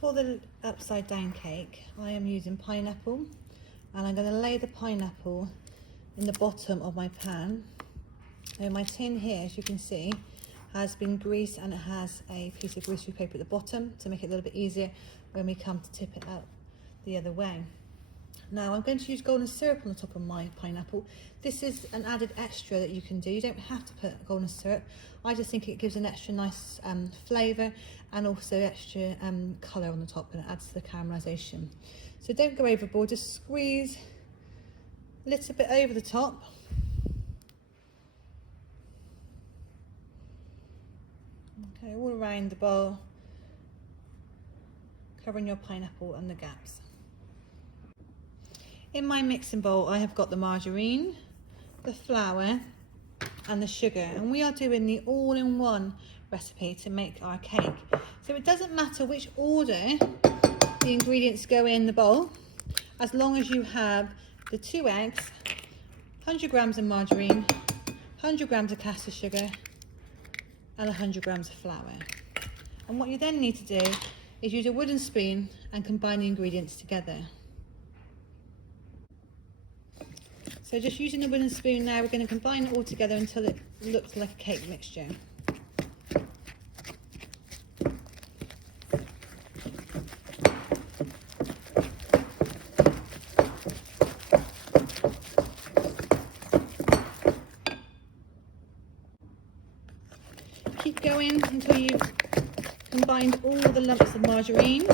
For the upside down cake, I am using pineapple, and I'm going to lay the pineapple in the bottom of my pan. Now my tin here, as you can see, has been greased, and it has a piece of greaseproof paper at the bottom to make it a little bit easier when we come to tip it out the other way. Now I'm going to use golden syrup on the top of my pineapple. This is an added extra that you can do. You don't have to put golden syrup. I just think it gives an extra nice flavour and also extra colour on the top, and it adds to the caramelisation. So don't go overboard, just squeeze a little bit over the top. Okay, all around the bowl, covering your pineapple and the gaps. In my mixing bowl, I have got the margarine, the flour and the sugar, and we are doing the all-in-one recipe to make our cake. So it doesn't matter which order the ingredients go in the bowl, as long as you have the 2 eggs, 100 grams of margarine, 100 grams of caster sugar and 100 grams of flour. And what you then need to do is use a wooden spoon and combine the ingredients together. So just using the wooden spoon now, we're going to combine it all together until it looks like a cake mixture. Keep going until you've combined all the lumps of margarine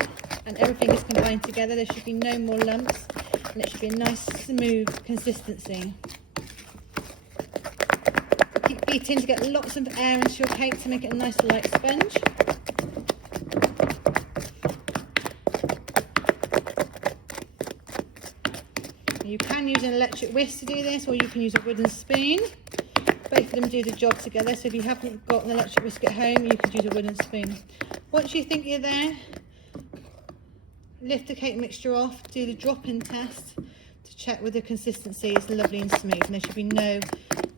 and everything is combined together. There should be no more lumps, and it should be a nice smooth consistency. Keep beating to get lots of air into your cake to make it a nice light sponge. You can use an electric whisk to do this, or you can use a wooden spoon. Both of them do the job together, so if you haven't got an electric whisk at home, you could use a wooden spoon. Once you think you're there, lift the cake mixture off, do the drop-in test to check whether the consistency is lovely and smooth, and there should be no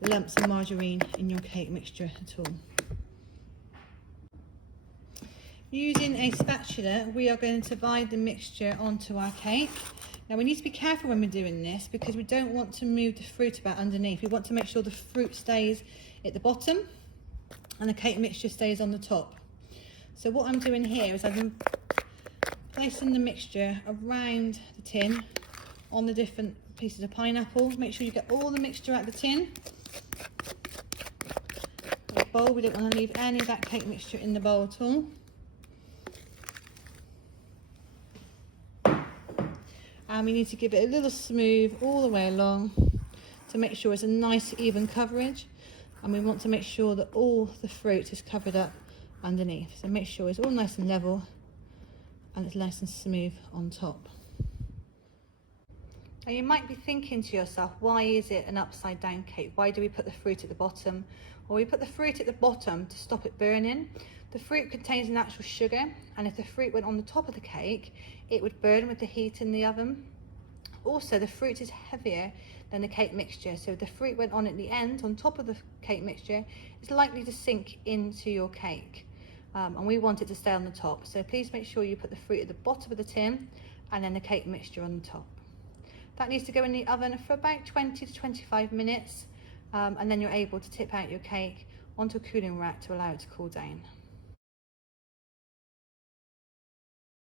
lumps of margarine in your cake mixture at all. Using a spatula, we are going to divide the mixture onto our cake. Now we need to be careful when we're doing this, because we don't want to move the fruit about underneath. We want to make sure the fruit stays at the bottom and the cake mixture stays on the top. So what I'm doing here is I'm placing the mixture around the tin on the different pieces of pineapple. Make sure you get all the mixture out of the tin. The bowl, we don't want to leave any of that cake mixture in the bowl at all. And we need to give it a little smooth all the way along to make sure it's a nice even coverage, and we want to make sure that all the fruit is covered up underneath. So make sure it's all nice and level and it's nice and smooth on top. Now you might be thinking to yourself, why is it an upside down cake? Why do we put the fruit at the bottom? Well, we put the fruit at the bottom to stop it burning. The fruit contains natural sugar, and if the fruit went on the top of the cake, it would burn with the heat in the oven. Also, the fruit is heavier than the cake mixture, so if the fruit went on at the end, on top of the cake mixture, it's likely to sink into your cake. And we want it to stay on the top. So please make sure you put the fruit at the bottom of the tin and then the cake mixture on the top. That needs to go in the oven for about 20 to 25 minutes, and then you're able to tip out your cake onto a cooling rack to allow it to cool down.